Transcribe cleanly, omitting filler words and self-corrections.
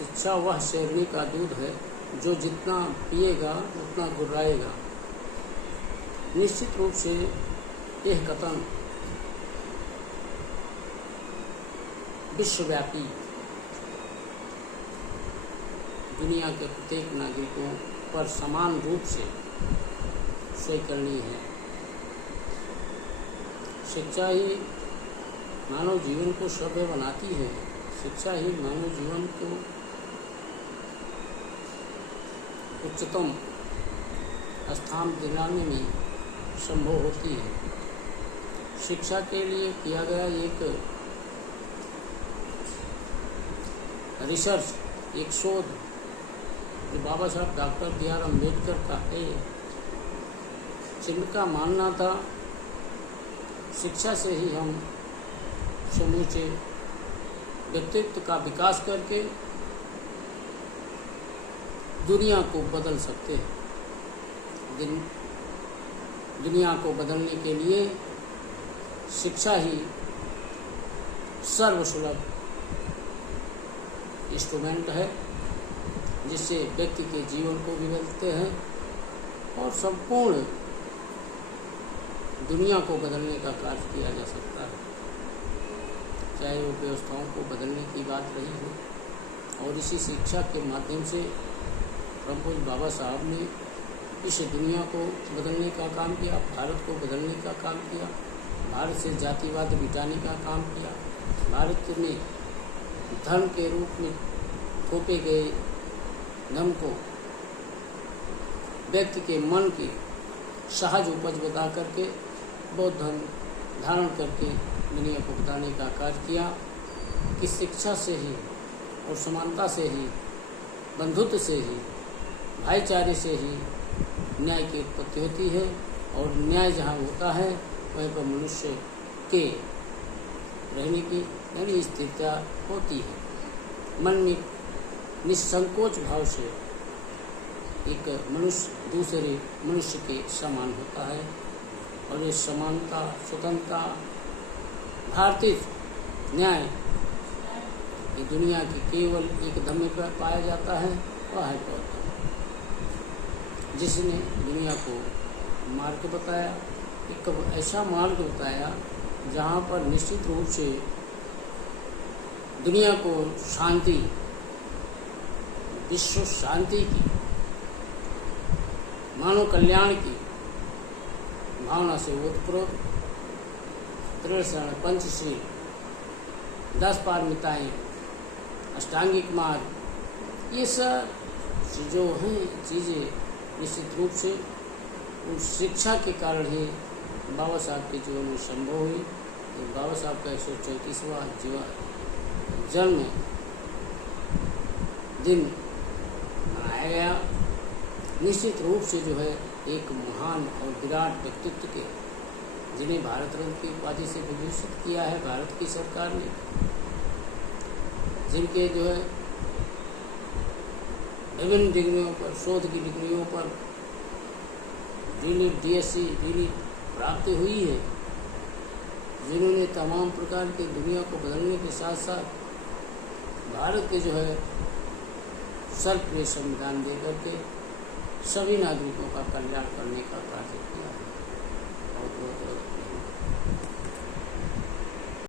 शिक्षा वह शेरनी का दूध है जो जितना पिएगा उतना गुर्राएगा। निश्चित रूप से यह कथन विश्वव्यापी दुनिया के प्रत्येक नागरिकों पर समान रूप से स्वीकरणीय है। शिक्षा ही मानव जीवन को सभ्य बनाती है। शिक्षा ही मानव जीवन को उच्चतम स्थान दिलाने में संभव होती है। शिक्षा के लिए किया गया एक रिसर्च, एक शोध जो बाबा साहब डॉक्टर B.R. अम्बेडकर का है, जिनका मानना था शिक्षा से ही हम समूचे व्यक्तित्व का विकास करके दुनिया को बदल सकते हैं। दुनिया को बदलने के लिए शिक्षा ही सर्वसुलभ इंस्ट्रूमेंट है, जिससे व्यक्ति के जीवन को भी बदलते हैं और संपूर्ण दुनिया को बदलने का कार्य किया जा सकता है। चाहे वो व्यवस्थाओं को बदलने की बात रही हो, और इसी शिक्षा के माध्यम से प्रभु बाबा साहब ने इस दुनिया को बदलने का काम किया, भारत को बदलने का काम किया, भारत से जातिवाद मिटाने का काम किया, भारत में धर्म के रूप में थोपे गए धर्म को व्यक्ति के मन की सहज उपज बता करके बौद्ध धर्म धारण करके दुनिया को बताने का कार्य किया कि शिक्षा से ही और समानता से ही, बंधुत्व से ही, भाईचारे से ही न्याय की उत्पत्ति होती है, और न्याय जहाँ होता है वहीं पर मनुष्य के रहने की यानी स्थिरता होती है। मन में निसंकोच भाव से एक मनुष्य दूसरे मनुष्य के समान होता है, और ये समानता, स्वतंत्रता, भारतीय न्याय ये दुनिया की केवल एक धर्म पर पाया जाता है, वह है बौद्ध धर्म, जिसने दुनिया को मार्ग बताया, एक ऐसा मार्ग बताया जहाँ पर निश्चित रूप से दुनिया को शांति, विश्व शांति की, मानव कल्याण की भावना से ओतप्रोत त्रिशरण, पंचशील, 10 पारमिताएं, अष्टांगिक मार्ग, ये सब जो हैं चीज़ें निश्चित रूप से उस शिक्षा के कारण ही बाबा साहब के जीवन में संभव हुई। बाबा साहब का 134वां जन्म दिन मनाया गया। निश्चित रूप से जो है एक महान और विराट व्यक्तित्व के, जिन्हें भारत रत्न की उपाधि से विभूषित किया है भारत की सरकार ने, जिनके जो है विभिन्न डिग्रियों पर, शोध की डिग्रियों पर डीलिट, DSc, डीलिट प्राप्ति हुई है, जिन्होंने तमाम प्रकार के दुनिया को बदलने के साथ साथ भारत के जो है सर्वप्रिय संविधान दे करके सभी नागरिकों का कल्याण करने का कार्य किया है।